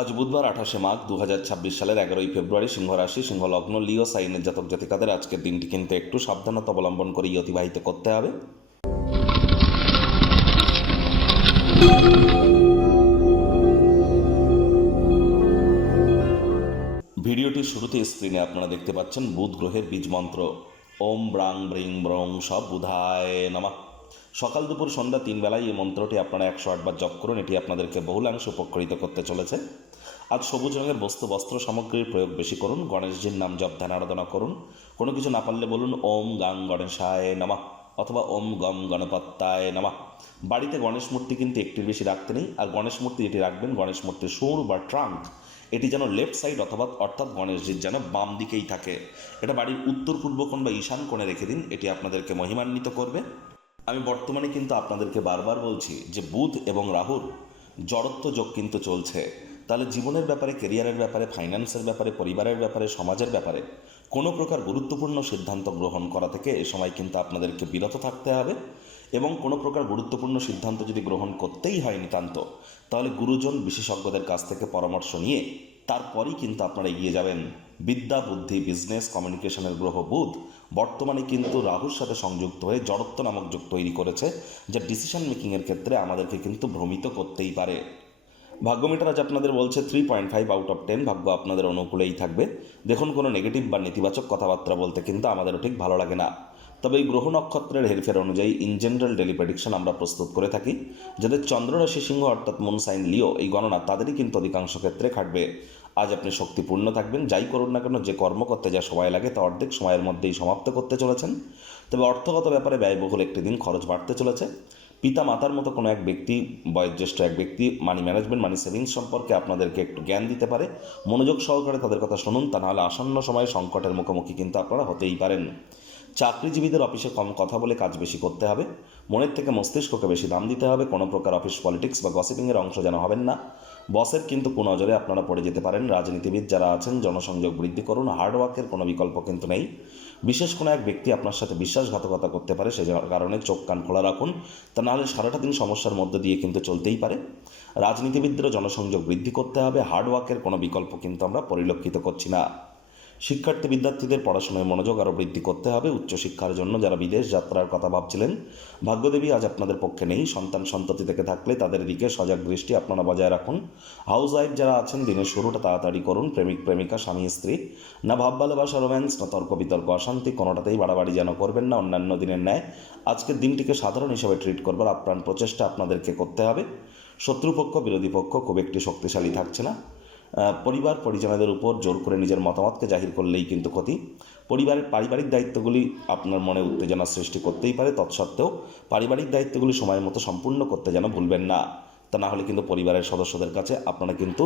আজ বুধবার 28 মাঘ 2026 সালের 11 ফেব্রুয়ারি, সিংহ রাশি, সিংহ লগ্ন, লিও সাইনের জাতক জাতিকাদের আজকের দিনটি কিন্তু একটু সাবধানতা অবলম্বন করেই অতিবাহিত করতে হবে। ভিডিওটির শুরুতে স্ক্রিনে আপনারা দেখতে পাচ্ছেন বুধ গ্রহের বীজ মন্ত্র ওম ব্রাং ব্রিং ব্রং সব বুধায় নমঃ। সকাল দুপুর সন্ধ্যা 3 বেলায় এই মন্ত্রটি আপনারা 108 বার জপ করুন। এটি আপনাদেরকে বহুলাংশে উপকৃত করতে চলেছে। আজ সবুজ রঙের বস্ত্র সামগ্রীর প্রয়োগ বেশি করুন। গণেশজির নাম জপ ধ্যান আরাধনা করুন। কোনো কিছু না পারলে বলুন ওম গাং গণেশায় নমঃ অথবা ওম গম গণপত্যায় নমঃ। বাড়িতে গণেশ মূর্তি কিন্তু একটির বেশি রাখতে নেই। আর গণেশ মূর্তি যেটি রাখবেন, গণেশ মূর্তির সুর বা ট্রাঙ্ক এটি যেন লেফট সাইড অর্থাৎ গণেশজির যেন বাম দিকেই থাকে। এটা বাড়ির উত্তর পূর্ব কোণ বা ঈশান কোণে রেখে দিন। এটি আপনাদেরকে মহিমান্বিত করবে। আমি বর্তমানে কিন্তু আপনাদেরকে বারবার বলছি যে বুধ এবং রাহুর জড়ত্ব যোগ কিন্তু চলছে। তাহলে জীবনের ব্যাপারে, কেরিয়ারের ব্যাপারে, ফাইন্যান্সের ব্যাপারে, পরিবারের ব্যাপারে, সমাজের ব্যাপারে কোনো প্রকার গুরুত্বপূর্ণ সিদ্ধান্ত গ্রহণ করা থেকে এ সময় কিন্তু আপনাদেরকে বিরত থাকতে হবে। এবং কোনো প্রকার গুরুত্বপূর্ণ সিদ্ধান্ত যদি গ্রহণ করতেই হয় নিতান্ত, তাহলে গুরুজন বিশেষজ্ঞদের কাছ থেকে পরামর্শ নিয়ে তারপরই কিন্তু আপনারা এগিয়ে যাবেন। বিদ্যা, বুদ্ধি, বিজনেস, কমিউনিকেশনের গ্রহ বুধ বর্তমানে কিন্তু রাহুর সাথে সংযুক্ত হয়ে জড়ত্ব নামক যোগ তৈরি করেছে, যা ডিসিশন মেকিংয়ের ক্ষেত্রে আমাদেরকে কিন্তু ভ্রমিত করতেই পারে। ভাগ্যমিটার আজ আপনাদের বলছে 3.5 আউট অফ 10। ভাগ্য আপনাদের অনুকূলেই থাকবে। দেখুন, কোনো নেগেটিভ বা নেতিবাচক কথাবার্তা বলতে কিন্তু আমাদেরও ঠিক ভালো লাগে না। তবে এই গ্রহ নক্ষত্রের হেরফের অনুযায়ী ইন জেনারেল ডেলি প্রেডিকশন আমরা প্রস্তুত করে থাকি। যাদের চন্দ্ররাশি সিংহ অর্থাৎ মুন সাইন লিও, এই গণনা তাদেরই কিন্তু অধিকাংশ ক্ষেত্রে খাটবে। আজ আপনি শক্তিপূর্ণ থাকবেন। যাই করুন না কেন, যে কর্ম করতে যা সময় লাগে তা অর্ধেক সময়ের মধ্যেই সমাপ্ত করতে চলেছেন। তবে অর্থগত ব্যাপারে ব্যয়বহুল একটি দিন, খরচ বাড়তে চলেছে। পিতা মাতার মতো কোনো এক ব্যক্তি, বয়োজ্যেষ্ঠ এক ব্যক্তি মানি ম্যানেজমেন্ট, মানি সেভিংস সম্পর্কে আপনাদেরকে একটু জ্ঞান দিতে পারে। মনোযোগ সহকারে তাদের কথা শুনুন, তা নাহলে আসন্ন সময়ে সংকটের মুখোমুখি কিন্তু আপনারা হতেই পারেন। চাকরিজীবীদের অফিসে কম কথা বলে কাজ বেশি করতে হবে। মনের থেকে মস্তিষ্ককে বেশি দাম দিতে হবে। কোনো প্রকার অফিস পলিটিক্স বা গসিপিংয়ের অংশ যেন হবেন না। বসের কিন্তু কুনজরে আপনারা পড়ে যেতে পারেন। রাজনীতিবিদ যারা আছেন, জনসংযোগ বৃদ্ধি করুন। হার্ডওয়ার্কের কোনো বিকল্প কিন্তু নেই। বিশেষ কোনো এক ব্যক্তি আপনার সাথে বিশ্বাসঘাতকতা করতে পারে, সে কারণে চোখ কান খোলা রাখুন, তা নাহলে সারাটা দিন সমস্যার মধ্যে দিয়ে কিন্তু চলতেই পারে। রাজনীতিবিদদেরও জনসংযোগ বৃদ্ধি করতে হবে। হার্ডওয়ার্কের কোনো বিকল্প কিন্তু আমরা পরিলক্ষিত করছি না। শিক্ষার্থী বিদ্যার্থীদের পড়াশোনায় মনোযোগ আরও বৃদ্ধি করতে হবে। উচ্চশিক্ষার জন্য যারা বিদেশ যাত্রার কথা ভাবছিলেন, ভাগ্যদেবী আজ আপনাদের পক্ষে নেই। সন্তান সন্ততি থেকে থাকলে তাদের দিকে সজাগ দৃষ্টি আপনারা বজায় রাখুন। হাউস ওয়াইফ যারা আছেন, দিনের শুরুটা তাড়াতাড়ি করুন। প্রেমিক প্রেমিকা, স্বামী স্ত্রী, না ভাব ভালোবাসা, রোম্যান্স, না তর্ক বিতর্ক, অশান্তি, কোনোটাতেই বাড়াবাড়ি যেন করবেন না। অন্যান্য দিনের ন্যায় আজকের দিনটিকে সাধারণ হিসেবে ট্রিট করবার আপ্রাণ প্রচেষ্টা আপনাদেরকে করতে হবে। শত্রুপক্ষ, বিরোধী পক্ষ খুব একটি শক্তিশালী থাকছে না। পরিবার পরিজনদের উপর জোর করে নিজের মতামতকে জাহির করলেই কিন্তু ক্ষতি। পরিবারের পারিবারিক দায়িত্বগুলি আপনার মনে উত্তেজনা সৃষ্টি করতেই পারে। তৎসত্ত্বেও পারিবারিক দায়িত্বগুলি সময় মতো সম্পূর্ণ করতে যেন ভুলবেন না। তা না হলে কিন্তু পরিবারের সদস্যদের কাছে আপনারা কিন্তু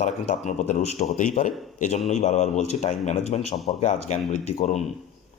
তারা কিন্তু আপনার প্রতি রুষ্ট হতেই পারে। এজন্যই বারবার বলছি, টাইম ম্যানেজমেন্ট সম্পর্কে আজ জ্ঞান বৃদ্ধি করুন।